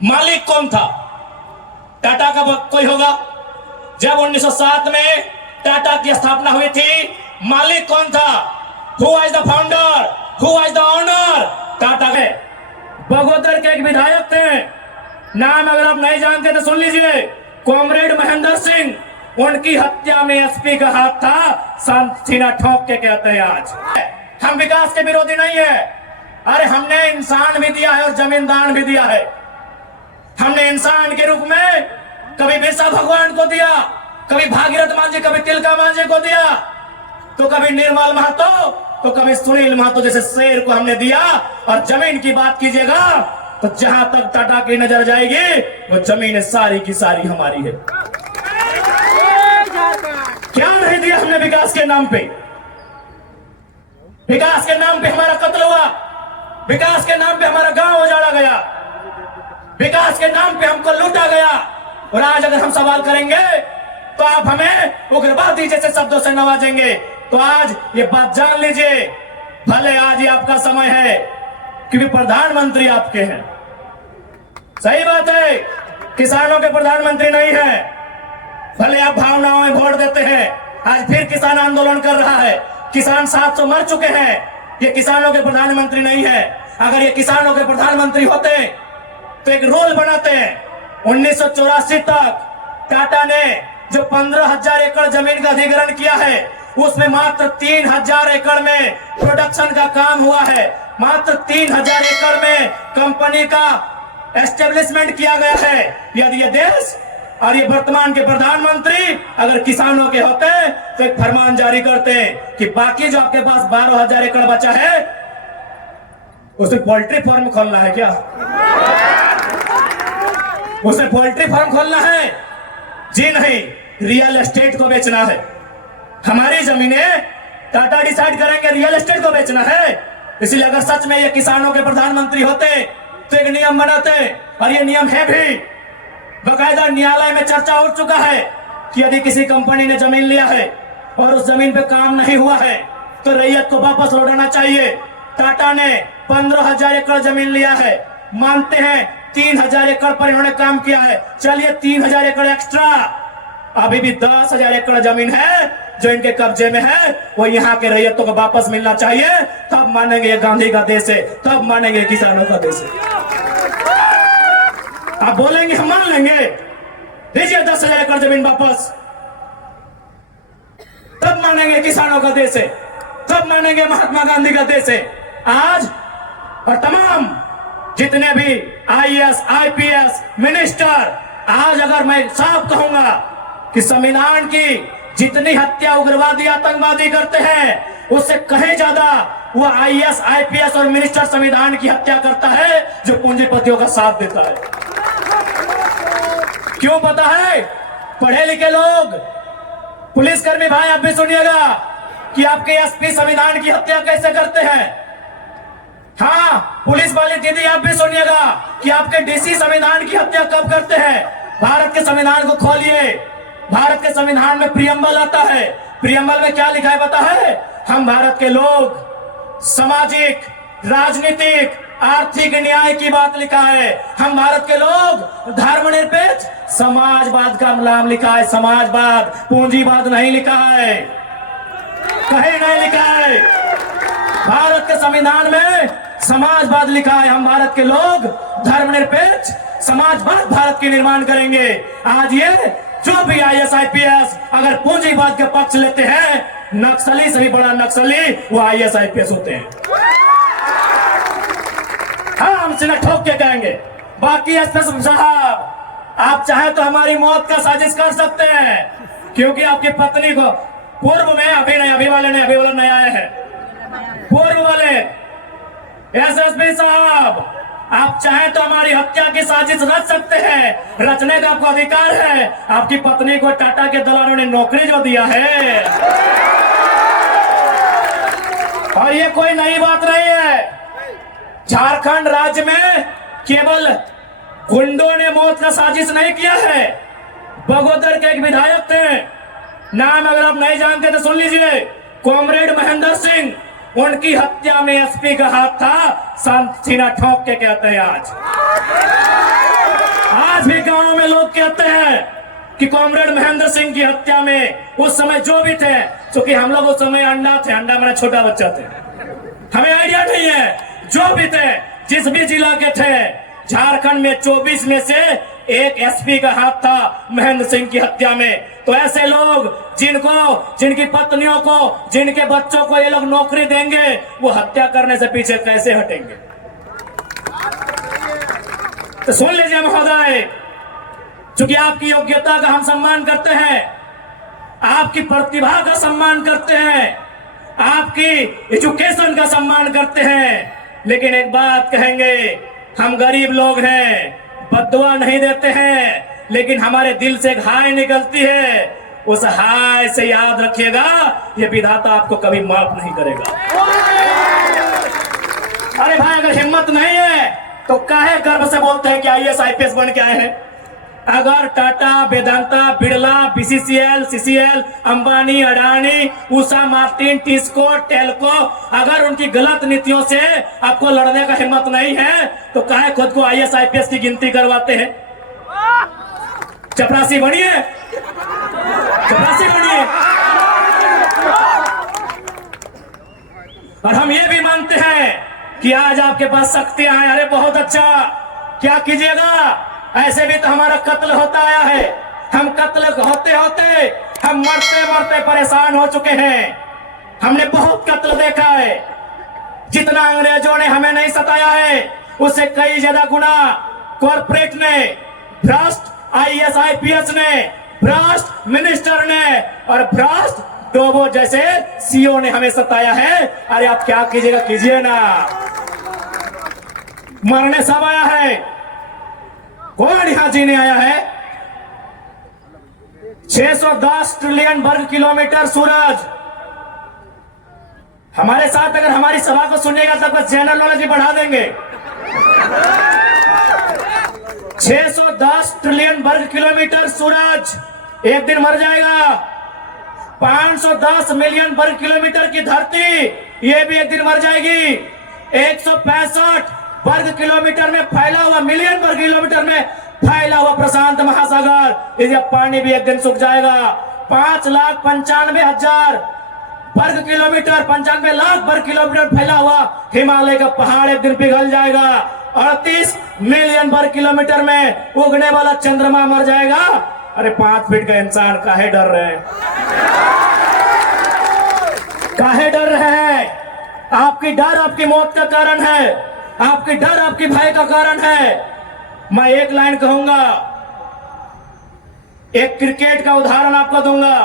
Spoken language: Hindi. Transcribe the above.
मालिक कौन था? टाटा का कोई होगा? जब 1907 में टाटा की स्थापना हुई थी, मालिक कौन था? Who was the founder? Who was the owner? Tata के। बगोदर के एक विधायक थे, नाम अगर आप नहीं जानते तो सुन लीजिए, कॉमरेड महेंद्र सिंह। उनकी हत्या में एसपी का हाथ था, सीना ठोक के कहते हैं आज। हम विकास के विरोधी नहीं है। अरे हमने इंसान भी दिया है और जमींदार भी दिया है। हमने इंसान के रूप में कभी बिरसा भगवान को दिया, कभी भागीरथ मांझी, कभी तिलका मांझी को दिया, तो कभी निर्मल महतो, तो कभी सुनील महतो जैसे शेर को हमने दिया। और जमीन की बात कीजिएगा तो जहां तक टाटा की नजर जाएगी वो जमीन सारी की सारी हमारी है। क्या नहीं दिया हमने विकास के नाम पे? विकास के नाम पे हमारा कत्ल हुआ, विकास के नाम पे हमारा गांव उजाड़ा गया, विकास के नाम पे हमको लूटा गया। और आज अगर हम सवाल करेंगे तो आप हमें उग्रवादी जैसे शब्दों से नवाजेंगे। तो आज ये बात जान लीजिए, भले आज ये आपका समय है क्योंकि प्रधानमंत्री आपके हैं। सही बात है, किसानों के प्रधानमंत्री नहीं है। भले आप भावनाओं में वोट देते हैं, आज फिर किसान आंदोलन कर रहा है। किसान 700 मर चुके हैं, ये किसानों के प्रधानमंत्री नहीं है। अगर ये किसानों के प्रधानमंत्री होते तो एक रूल बनाते हैं। 1984 तक टाटा ने जो 15,000 एकड़ जमीन का अधिग्रहण किया है, उसमें मात्र 3,000 एकड़ में प्रोडक्शन का काम हुआ है। मात्र 3,000 एकड़ में कंपनी का एस्टेब्लिशमेंट किया गया है। यदि ये देश और ये वर्तमान के प्रधानमंत्री अगर किसानों के होते तो एक फरमान जारी करते कि बाकी जो आपके पास 12,000 एकड़ बचा है उसे पोल्ट्री फार्म खोलना है क्या? उसे पोल्ट्री फार्म खोलना है? जी नहीं, रियल एस्टेट को बेचना है। हमारी जमीनें टाटा डिसाइड करेंगे रियल एस्टेट को बेचना है। इसलिए अगर सच में ये किसानों के प्रधानमंत्री होते तो एक नियम बनाते, और ये नियम है भी, बकायदा न्यायालय में चर्चा हो चुका है कि यदि किसी कंपनी ने जमीन लिया है और उस जमीन पे काम नहीं हुआ है तो रैयत को वापस लौटाना चाहिए। टाटा ने 15,000 एकड़ जमीन लिया है, मानते हैं 3,000 एकड़ पर इन्होंने काम किया है, चलिए 3,000 एकड़ एक्स्ट्रा, अभी भी 10,000 एकड़ जमीन है जो इनके कब्जे में है, वो यहाँ के रैयतों को वापस मिलना चाहिए। तब मानेंगे ये गांधी का देश है, तब मानेंगे किसानों का देश है। आप बोलेंगे हम मान लेंगे, दीजिए 10,000 एकड़ जमीन वापस, तब मानेंगे किसानों का देश है, तब मानेंगे महात्मा गांधी का देश है। आज और तमाम जितने भी IAS, IPS मिनिस्टर, आज अगर मैं साफ कहूंगा कि संविधान की जितनी हत्या उग्रवादी आतंकवादी करते हैं उससे कहीं ज्यादा वो IAS, IPS और मिनिस्टर संविधान की हत्या करता है जो पूंजीपतियों का साथ देता है। क्यों पता है? पढ़े लिखे लोग, पुलिसकर्मी भाई आप भी सुनिएगा कि आपके SP संविधान की हत्या कैसे करते हैं। हाँ, पुलिस वाली दीदी आप भी सुनिएगा कि आपके DC संविधान की हत्या कब करते हैं। भारत के संविधान को खोलिए, भारत के संविधान में प्रियम्बल आता है। प्रियम्बल में क्या लिखा है पता है? हम भारत के लोग सामाजिक, राजनीतिक, आर्थिक न्याय की बात लिखा है। हम भारत के लोग धर्मनिरपेक्ष समाजवाद का नाम लिखा है, समाजवाद, पूंजीवाद नहीं लिखा है, कहीं नहीं लिखा है। भारत के संविधान में समाजवाद लिखा है। हम भारत के लोग धर्मनिरपेक्ष समाजवाद भारत के निर्माण करेंगे। आज ये जो भी IAS, IPS अगर पूंजीवाद के पक्ष लेते हैं, नक्सली से भी बड़ा नक्सली वो IAS, IPS होते हैं। हम सीना ठोक के कहेंगे। बाकी SP साहब, आप चाहे तो हमारी मौत का साजिश कर सकते हैं, क्योंकि आपकी पत्नी को पूर्व में, अभी नहीं, अभी वाले नहीं, अभी वाले नए आए हैं, पूर्व वाले SSP साहब, आप चाहे तो हमारी हत्या की साजिश रच सकते हैं, रचने का आपको अधिकार है। आपकी पत्नी को टाटा के दलालों ने नौकरी जो दिया है, और ये कोई नई बात नहीं है। झारखंड राज्य में केवल गुंडों ने मौत का साजिश नहीं किया है। बगोदर के एक विधायक थे, नाम अगर आप नहीं जानते तो सुन लीजिए, कॉमरेड महेंद्र सिंह। उनकी हत्या में SP का हाथ था, सीना ठोक के कहते हैं आज। फिर गांव में लोग कहते हैं कि कॉमरेड महेंद्र सिंह की हत्या में उस समय जो भी थे, क्योंकि हम लोग उस समय अंडा थे, अंडा मेरा छोटा बच्चा थे, हमें आइडिया नहीं है, जो भी थे, जिस भी जिला के थे, झारखंड में 24 में से एक एसपी का हाथ था महेंद्र सिंह की हत्या में। तो ऐसे लोग जिनकी पत्नियों को, जिनके बच्चों को ये लोग नौकरी देंगे, वो हत्या करने से पीछे कैसे हटेंगे? तो सुन लीजिए महोदय, क्योंकि आपकी योग्यता का हम सम्मान करते हैं, आपकी प्रतिभा का सम्मान करते हैं, आपकी एजुकेशन का सम्मान करते हैं, लेकिन एक बात कहेंगे, हम गरीब लोग हैं, बद्दुआ नहीं देते हैं, लेकिन हमारे दिल से एक हाय निकलती है, उस हाय से याद रखिएगा, ये विधाता आपको कभी माफ नहीं करेगा। अरे भाई, अगर हिम्मत नहीं है तो काहे गर्व से बोलते हैं कि IAS IPS बन के आए हैं? अगर Tata, Vedanta, Birla, BCCL, CCL, Ambani, Adani, Usha Martin, TISCO, Telco, अगर उनकी गलत नीतियों से आपको लड़ने का हिम्मत नहीं है तो काहे खुद को IAS IPS की गिनती करवाते हैं? चपरासी बनिए, चपरासी बनिए। और हम ये भी मानते हैं कि आज आपके पास शक्तियां हैं। अरे बहुत अच्छा, क्या कीजिएगा? ऐसे भी तो हमारा कत्ल होता आया है, हम कत्ल होते होते हम मरते मरते परेशान हो चुके हैं। हमने बहुत कत्ल देखा है, जितना अंग्रेजों ने हमें नहीं सताया है उससे कई ज्यादा गुना कॉर्पोरेट ने, भ्रष्ट IAS IPS ने, भ्रष्ट मिनिस्टर ने और भ्रष्ट डोबो जैसे CEO ने हमें सताया है। अरे आप क्या कीजिएगा, कीजिए ना। मरने सब आया है, कौन यहां जीने आया है? 610 ट्रिलियन वर्ग किलोमीटर सूरज। हमारे साथ अगर हमारी सभा को सुनिएगा तब बस जनरल नॉलेज भी बढ़ा देंगे। 610 ट्रिलियन वर्ग किलोमीटर सूरज एक दिन मर जाएगा। 510 मिलियन वर्ग किलोमीटर की धरती, ये भी एक दिन मर जाएगी। 165 वर्ग किलोमीटर में फैला हुआ, मिलियन वर्ग किलोमीटर में फैला हुआ प्रशांत महासागर, इसका पानी भी एक दिन सूख जाएगा। 5,95,000 वर्ग किलोमीटर, 95 लाख वर्ग किलोमीटर फैला हुआ हिमालय का पहाड़ एक दिन पिघल जाएगा। 38 मिलियन वर्ग किलोमीटर में उगने वाला चंद्रमा मर जाएगा। अरे 5 फीट का इंसान काहे डर रहे हैं? काहे डर रहे हैं? आपकी डर आपकी मौत का कारण है, आपकी डर आपकी भय का कारण है। मैं एक लाइन कहूंगा, एक क्रिकेट का उदाहरण आपको दूंगा।